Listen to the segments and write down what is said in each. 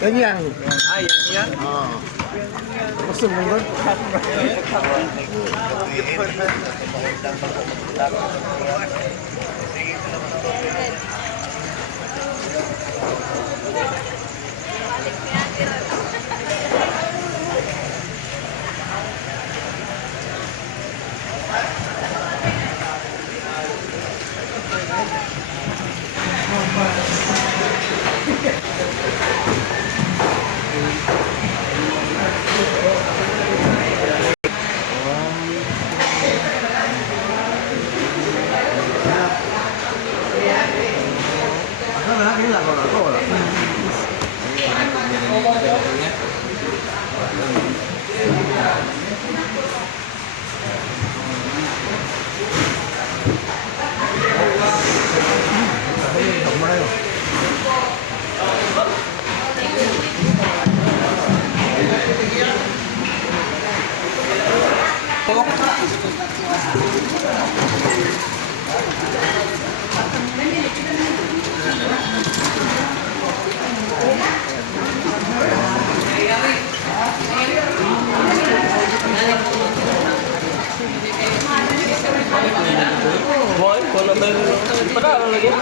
Ganyan. Ah, yan. Gusto mo ba? Boy, kalau baru padahal lagi.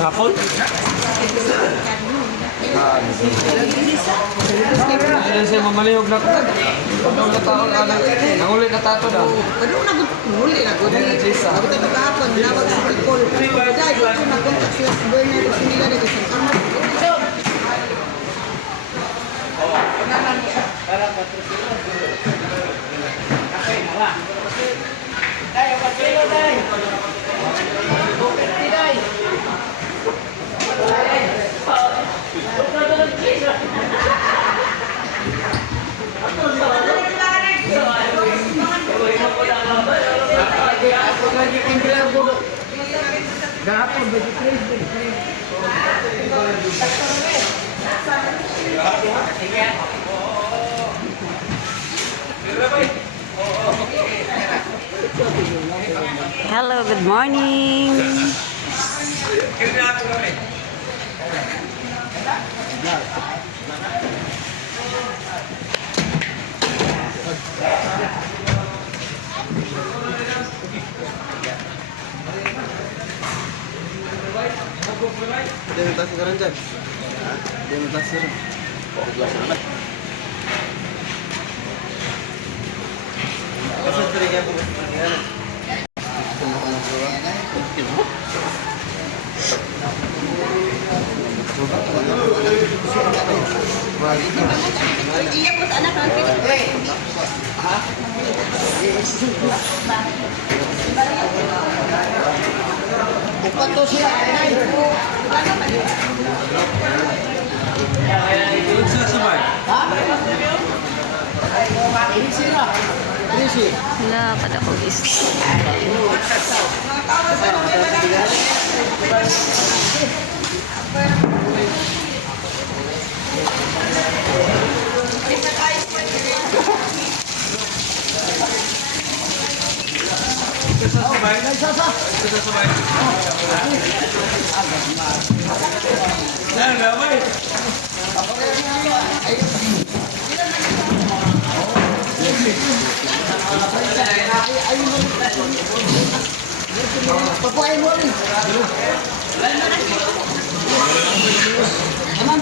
Hapon? Ayun siya mamalihog na ko. Pagkong nataon ka na. Nangulit na tato na. Ano na huli na gud. Ako tayo kahapon nawag sa Bicol. Dai ko na kontak sila sa Bernard kasi nila na sa kamar. Hello, good morning. Dia minta sekarang jam. Dia minta sekarang. Kok gelas amat? Masa sering aku berpikir. Iya put anak lagi. Pato siya. Sa sabay. Ini sila. Ini sih. Wala pa ako is. Sa sabay. Sa sabay. Yan, gamay. Papuay mo rin. Aman.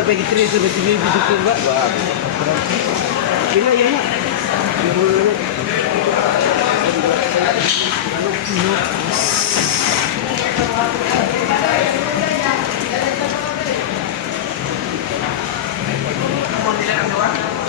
na pagi 3 sa baby dito ba? Pila yan na. Mau nilai ang